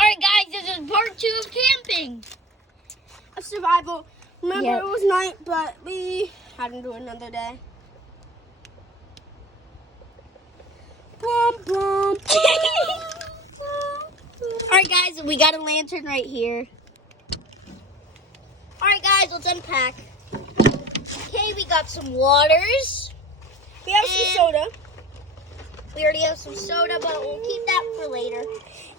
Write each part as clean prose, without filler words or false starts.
Alright guys, this is part 2 of camping. A survival. Remember, Yep. It was night, but we had to do it another day. Boom, boom, Alright guys, we got a lantern right here. Alright guys, let's unpack. Okay, we got some waters. We have some soda. We already have some soda, but we'll keep that for later.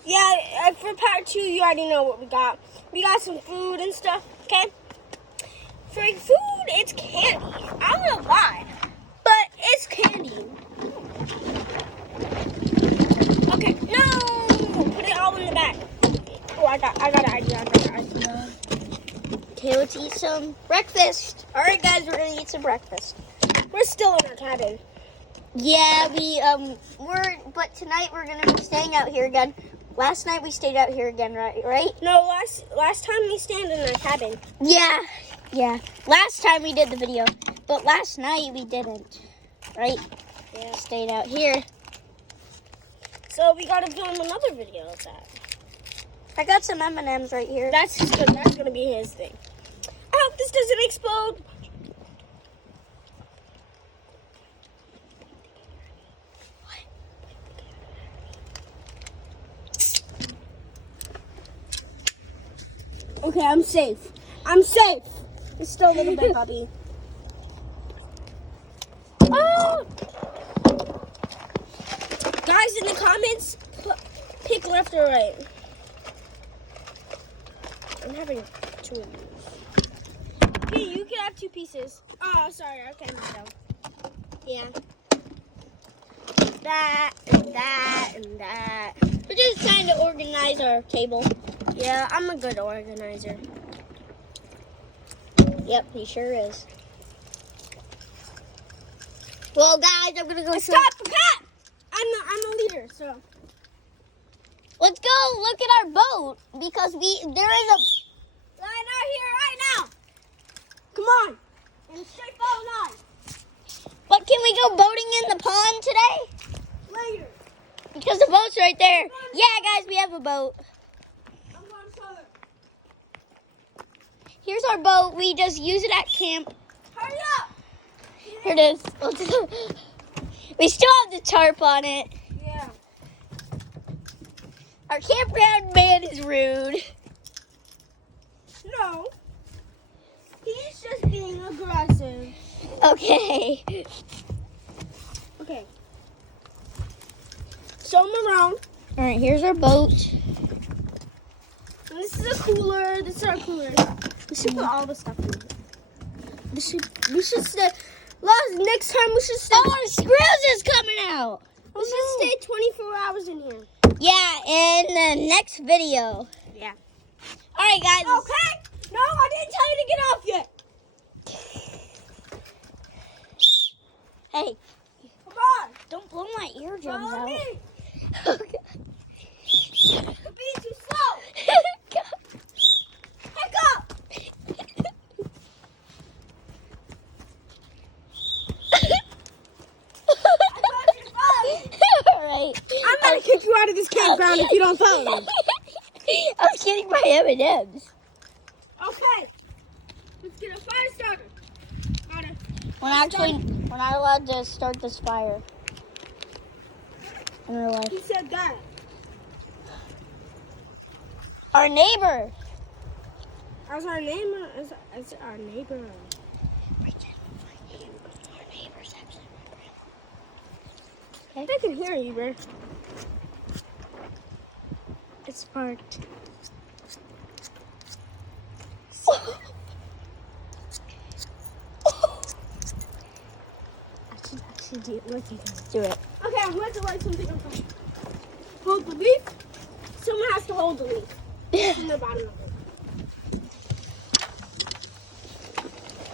Yeah, for part 2, you already know what we got. We got some food and stuff, okay? For food, it's candy. I don't know why, but it's candy. Okay, no! Put it all in the bag. Oh, I got an idea. Okay, let's eat some breakfast. Alright guys, we're gonna eat some breakfast. We're still in our cabin. Yeah, but tonight we're gonna be staying out here again. Last night we stayed out here again, right? No, last time we stayed in our cabin. Yeah. Last time we did the video, but last night we didn't, right? Yeah. Stayed out here. So we gotta film another video of that. I got some M&Ms right here. That's good. That's gonna be his thing. I hope this doesn't explode. Okay, I'm safe. It's still a little bit bubbly. Oh! Guys, in the comments, pick left or right. I'm having 2 of these. Okay, you can have 2 pieces. Oh, sorry, okay, no. Yeah. That and that and that. We're just trying to organize our table. Yeah, I'm a good organizer. Yep, he sure is. Well, guys, I'm gonna go. Stop, Pat! I'm a leader, so. Let's go look at our boat because there is a. Line out here right now. Come on. And straight boat line. But can we go boating in the pond today? Later. Because the boat's right there. Yeah, guys, we have a boat. I'm going southern. Here's our boat. We just use it at camp. Hurry up. Here it is. We still have the tarp on it. Yeah. Our campground man is rude. No. He's just being aggressive. Okay. Okay. Show him around. All right, here's our boat. And this is a cooler. This is our cooler. We should put all the stuff in here. We should stay. Next time we should stay. Oh, our screws is coming out. We should stay 24 hours in here. Yeah, in the next video. Yeah. All right, guys. Okay. No, I didn't tell you to get off yet. Hey, Come on. don't blow my eardrums Follow out. me. Okay. You're being too slow. Heck up. All right. I'm gonna kick you out of this campground if you don't follow me. I was getting my M&Ms. Okay. Let's get a fire starter. We're not allowed to start this fire. In real life. Who said that? Our neighbor. As our neighbor. As our neighbor. Our neighbor's actually my grandma. They can hear you, bro. It's parked. I should do it. Look, you can. Do it. Okay, I'm going to light something on fire. Hold the leaf. Someone has to hold the leaf. It's in the bottom of it.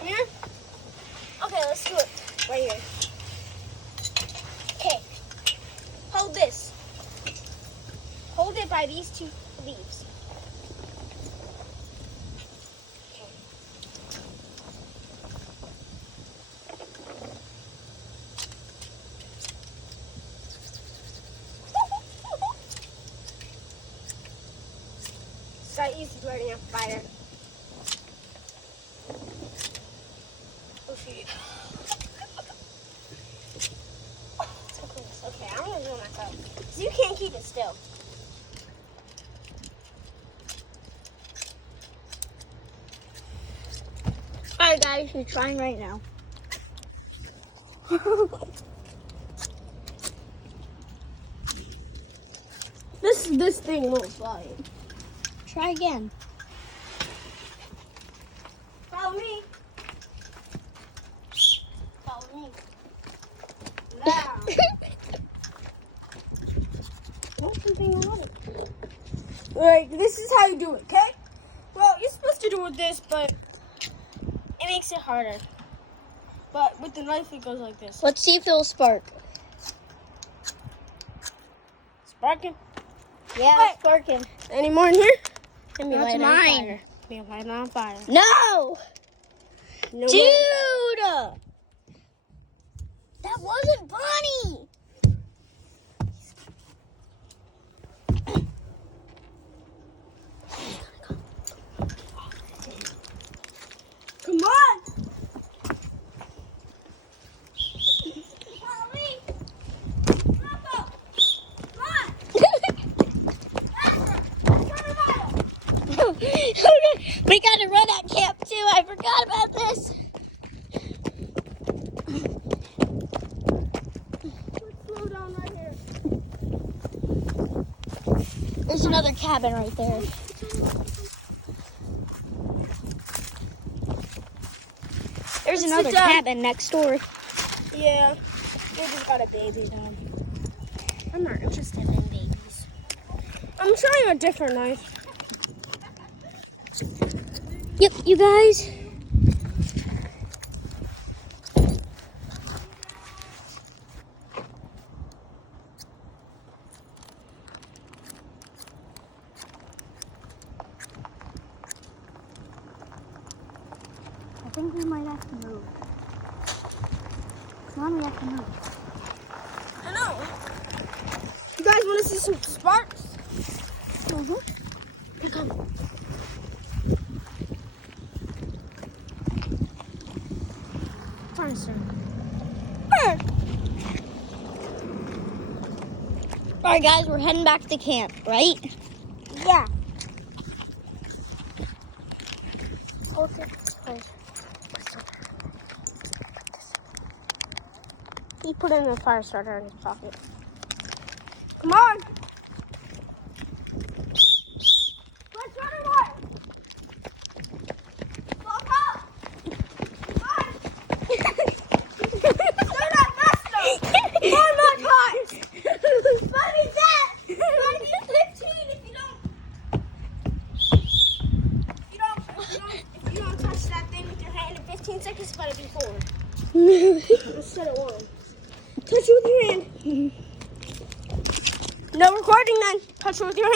Here? Okay, let's do it. Right here. Okay. Hold this. Hold it by these 2 leaves. got used to lighting a fire. Oh, shoot. Okay, I'm gonna do it myself. So you can't keep it still. Alright guys, we're trying right now. This thing won't fly. Try again. Follow me. Follow me. Now. What's something on it? Alright, this is how you do it, okay? Well, you're supposed to do it with this, but it makes it harder. But with the knife, it goes like this. Let's see if it'll spark. Sparking. Yeah, Wait. it's sparking. Any more in here? Let me That's light it on mine. fire. Let me light it on fire. No! No Dude! more. That wasn't funny! Come on! Follow me! Rocco! Come on! We gotta run at camp too. I forgot about this. Let's slow down right here. There's another cabin right there. There's Let's another sit down. cabin next door. Yeah, they just got a baby down. I'm not interested in babies. I'm trying a different knife. Yep, you guys. I think we might have to move. Come on, we have to move. I know. You guys want to see some sparks? Mm-hmm. Here come. Fire starter. All right, guys, we're heading back to camp, right? Yeah. Okay. He put in a fire starter in his pocket. Come on. Let's run it hard. Walk up. Come on. Do that faster. One more time. Buddy, that. Buddy, 15 if you don't touch that thing with your hand in 15 seconds, it's gonna be 4. Instead of 1. Touch it with your hand. No recording then. Touch it with your hand.